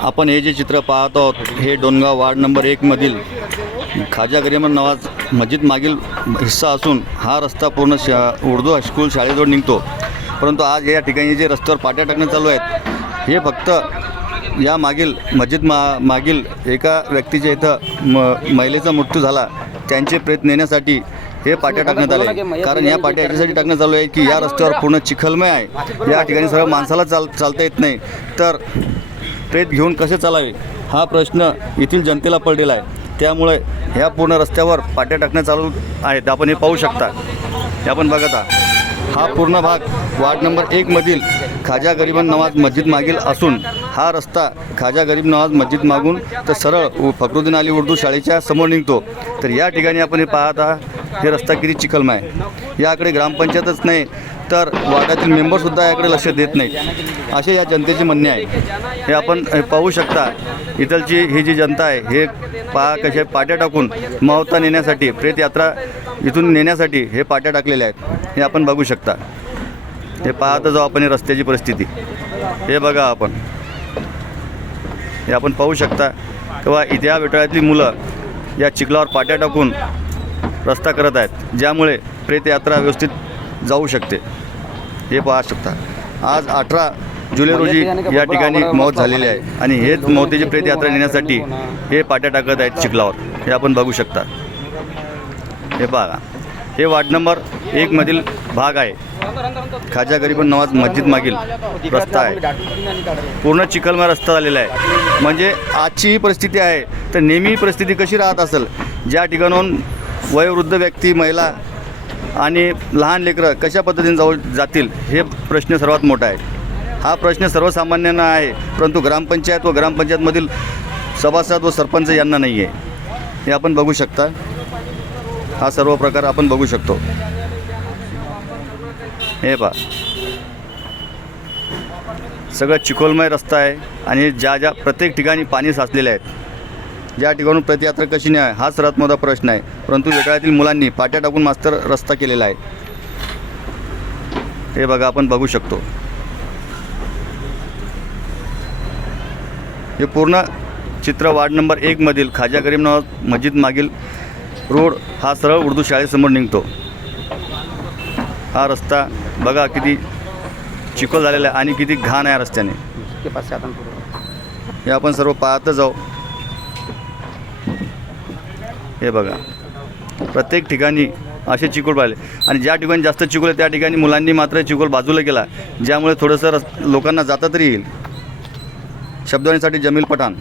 आपण हे जे चित्र पाहत आहोत हे डोनगाव वार्ड नंबर एकमधील खाजा गरिमन नवाज मस्जिद मागील हिस्सा असून हा रस्ता पूर्ण शा उर्दू हायस्कूल शाळेजवळ निघतो. परंतु आज या ठिकाणी जे रस्त्यावर पाट्या टाकणं चालू आहेत हे फक्त या मागील मस्जिद मा मागील एका व्यक्तीच्या इथं म महिलेचा मृत्यू झाला. त्यांचे प्रेत नेण्यासाठी हे पाट्या टाकण्यात आले. कारण या पाट्या याच्यासाठी टाकण्यात चालू आहे की या रस्त्यावर पूर्ण चिखलमय आहे. या ठिकाणी सर्व माणसाला चाल चालता येत नाही. तर प्रेत घेऊन कसे चालावे? हा प्रश्न येथील जनतेला पडलेला आहे. त्यामुळे ह्या पूर्ण रस्त्यावर पाट्या टाकणे चालू आहेत. आपण हे पाहू शकता. हे आपण बघत आहात. हा पूर्ण भाग वार्ड नंबर एकमधील खाजा गरिबन नवाज मस्जिद मागील असून हा रस्ता खाजा गरीब नवाज मस्जिद मागून तर सरळ फखरुद्दीन अली उर्दू शाळेच्या समोर निघतो. तर या ठिकाणी आपण हे पाहत आहात. हे रस्ता किती चिखलम आहे याकडे ग्रामपंचायतच नाही तर वार्डातील मेंबरसुद्धा याकडे लक्ष देत नाहीत असे या जनतेचे म्हणणे आहे. हे आपण पाहू शकता इथलची ही जी जनता आहे हे पा कसे पाट्या टाकून महत्ता नेण्यासाठी प्रेत यात्रा इथून नेण्यासाठी हे पाट्या टाकलेल्या आहेत. हे आपण बघू शकता. हे पाहत जाऊ आपण हे रस्त्याची परिस्थिती. हे बघा आपण. हे आपण पाहू शकता. किंवा इथे या विटाळ्यातली मुलं या चिखलावर पाट्या टाकून रस्ता करत आहेत ज्यामुळे प्रेत यात्रा व्यवस्थित जाऊ शकते. हे पाहू शकता. आज अठरा जुलै रोजी या ठिकाणी मौत झालेली आहे. आणि हेच मौतीची प्रेत यात्रा नेण्यासाठी हे पाट्या टाकत आहेत चिखलावर. हे आपण बघू शकता. हे बघा. हे वार्ड नंबर एकमधील भाग आहे. खाजा गरीबन नवाज मस्जिद मागील रस्ता आहे. पूर्ण चिखलमय रस्ता झालेला आहे. म्हणजे आजची ही परिस्थिती आहे तर नेहमी ही परिस्थिती कशी राहत असेल? ज्या ठिकाणाहून वयोवृद्ध व्यक्ती महिला आणि लहान लेकरं कशा पद्धतीने जाऊ जातील हे प्रश्न सर्वात मोठा आहे. हा प्रश्न सर्वसामान्यांना आहे परंतु ग्रामपंचायत व ग्रामपंचायतमधील सभासद व सरपंच यांना नाही आहे हे आपण बघू शकता. हा सर्व प्रकार आपण बघू शकतो. हे पहा. सगळं चिखोलमय रस्ता आहे आणि ज्या ज्या प्रत्येक ठिकाणी पाणी साचलेले आहेत ज्या ठिकाणून प्रतियात्रा कशी नाही हा सर्वात मोठा प्रश्न आहे. परंतु वेगळ्यातील मुलांनी पाट्या टाकून मास्तर रस्ता केलेला आहे. हे बघा आपण बघू शकतो. हे पूर्ण चित्र वार्ड नंबर एकमधील खाजा गरीब नवाज मस्जिद मागील रोड हा सरळ उर्दू शाळेसमोर निघतो. हा रस्ता बघा किती चिखल झालेला आहे आणि किती घाण आहे रस्त्याने. हूँ. हे आपण सर्व पाहत जाऊ हे बघा. प्रत्येक ठिकाणी असे चिकोल पाहिले. आणि ज्या ठिकाणी जास्त चिकोल आहे त्या ठिकाणी मुलांनी मात्र चिकोल बाजूला केला. ज्यामुळे थोडंसं लोकांना जाता तरी येईल. शब्दवाणीसाठी जमील पठाण.